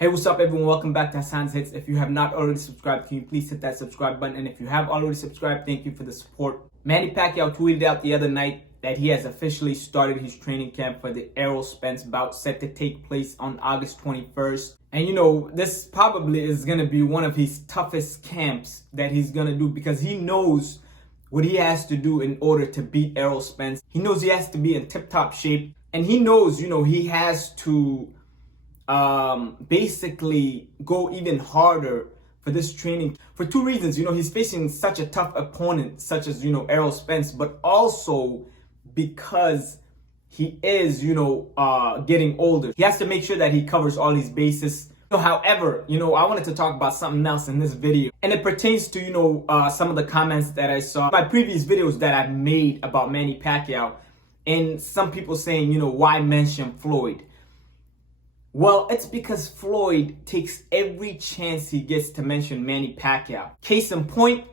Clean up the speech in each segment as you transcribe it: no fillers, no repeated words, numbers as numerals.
Hey, what's up everyone? Welcome back to Hassan's Hits. If you have not already subscribed, can you please hit that subscribe button? And if you have already subscribed, thank you for the support. Manny Pacquiao tweeted out the other night that he has officially started his training camp for the Errol Spence bout set to take place on August 21st. And this probably is going to be one of his toughest camps that he's going to do because he knows what he has to do in order to beat Errol Spence. He knows he has to be in tip-top shape, and he knows, he has to basically go even harder for this training for two reasons. He's facing such a tough opponent such as Errol Spence, but also because he is getting older. He has to make sure that he covers all these bases. However, I wanted to talk about something else in this video, and it pertains to some of the comments that I saw in my previous videos that I've made about Manny Pacquiao, and some people saying why mention Floyd. Well, it's because Floyd takes every chance he gets to mention Manny Pacquiao. Case in point,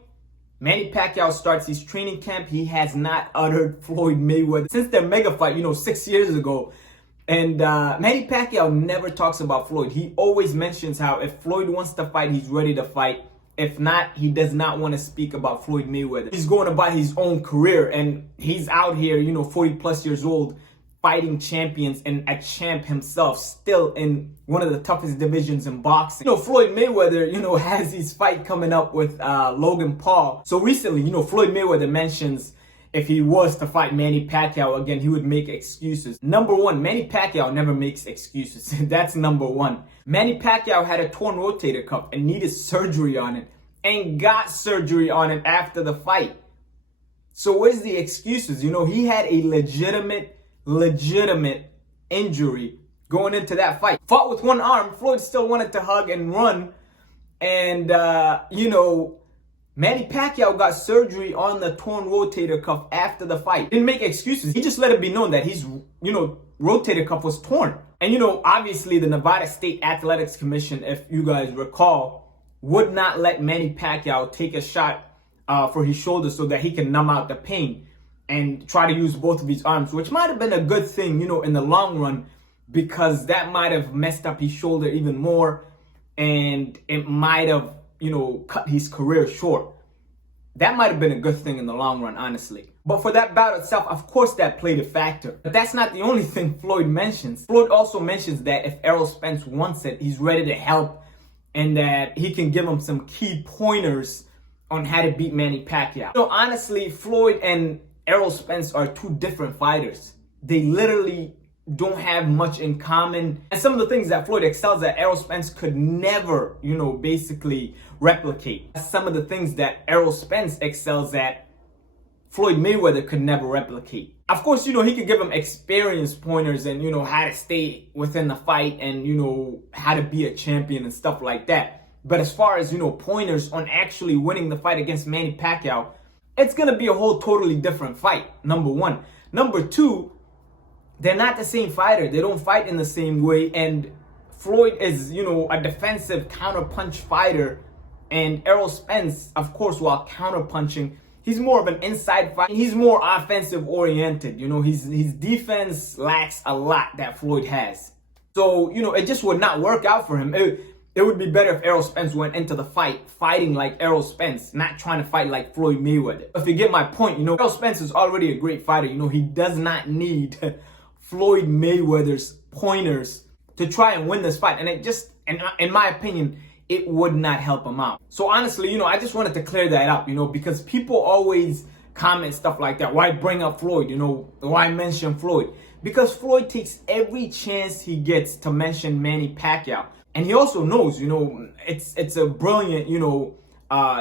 Manny Pacquiao starts his training camp. He has not uttered Floyd Mayweather since their mega fight, 6 years ago. And Manny Pacquiao never talks about Floyd. He always mentions how if Floyd wants to fight, he's ready to fight. If not, he does not want to speak about Floyd Mayweather. He's going about his own career, and he's out here, 40 plus years old, fighting champions and a champ himself, still in one of the toughest divisions in boxing. Floyd Mayweather, has his fight coming up with Logan Paul. So recently, Floyd Mayweather mentions if he was to fight Manny Pacquiao again, he would make excuses. Number one, Manny Pacquiao never makes excuses. That's number one. Manny Pacquiao had a torn rotator cuff and needed surgery on it, and got surgery on it after the fight. So where's the excuses? He had a legitimate injury going into that fight. Fought with one arm. Floyd still wanted to hug and run. And, Manny Pacquiao got surgery on the torn rotator cuff after the fight. Didn't make excuses. He just let it be known that his, rotator cuff was torn. And, obviously the Nevada State Athletics Commission, if you guys recall, would not let Manny Pacquiao take a shot for his shoulder so that he can numb out the pain and try to use both of his arms, which might have been a good thing, in the long run, because that might have messed up his shoulder even more, and it might have, cut his career short. That might have been a good thing in the long run, honestly. But for that bout itself, of course that played a factor. But that's not the only thing Floyd mentions. Floyd also mentions that if Errol Spence wants it, he's ready to help, and that he can give him some key pointers on how to beat Manny Pacquiao. Honestly, Floyd and Errol Spence are two different fighters. They literally don't have much in common. And some of the things that Floyd excels at, Errol Spence could never, basically replicate. Some of the things that Errol Spence excels at, Floyd Mayweather could never replicate. Of course, he could give him experience pointers and, how to stay within the fight and, how to be a champion and stuff like that. But as far as, pointers on actually winning the fight against Manny Pacquiao, it's going to be a whole totally different fight, number one. Number two, they're not the same fighter. They don't fight in the same way. And Floyd is, a defensive counter-punch fighter. And Errol Spence, of course, while counter-punching, he's more of an inside fighter. He's more offensive-oriented. His defense lacks a lot that Floyd has. So, it just would not work out for him. It would be better if Errol Spence went into the fight fighting like Errol Spence, not trying to fight like Floyd Mayweather. If you get my point, Errol Spence is already a great fighter. He does not need Floyd Mayweather's pointers to try and win this fight. And it just, in my opinion, it would not help him out. So honestly, I just wanted to clear that up, because people always comment stuff like that. Why bring up Floyd? Why mention Floyd? Because Floyd takes every chance he gets to mention Manny Pacquiao. And he also knows, it's a brilliant,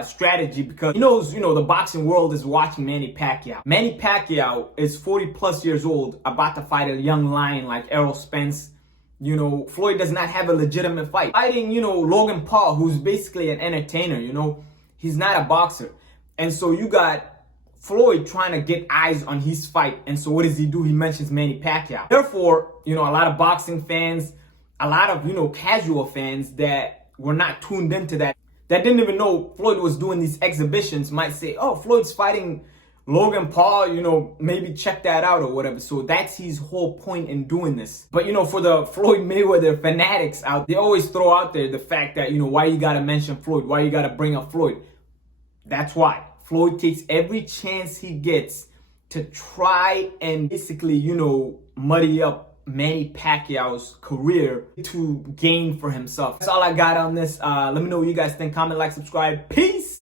strategy, because he knows, the boxing world is watching Manny Pacquiao. Manny Pacquiao is 40 plus years old, about to fight a young lion like Errol Spence. Floyd does not have a legitimate fight. Fighting, Logan Paul, who's basically an entertainer, he's not a boxer. And so you got Floyd trying to get eyes on his fight. And so what does he do? He mentions Manny Pacquiao. Therefore, a lot of boxing fans, a lot of, casual fans that were not tuned into that didn't even know Floyd was doing these exhibitions might say, oh, Floyd's fighting Logan Paul, you know, maybe check that out or whatever. So that's his whole point in doing this. But, you know, for the Floyd Mayweather fanatics out, they always throw out there the fact that, you know, why you gotta mention Floyd? Why you gotta bring up Floyd? That's why. Floyd takes every chance he gets to try and basically, you know, muddy up Manny Pacquiao's career to gain for himself. That's all I got on this. Let me know what you guys think. Comment, like, subscribe. Peace!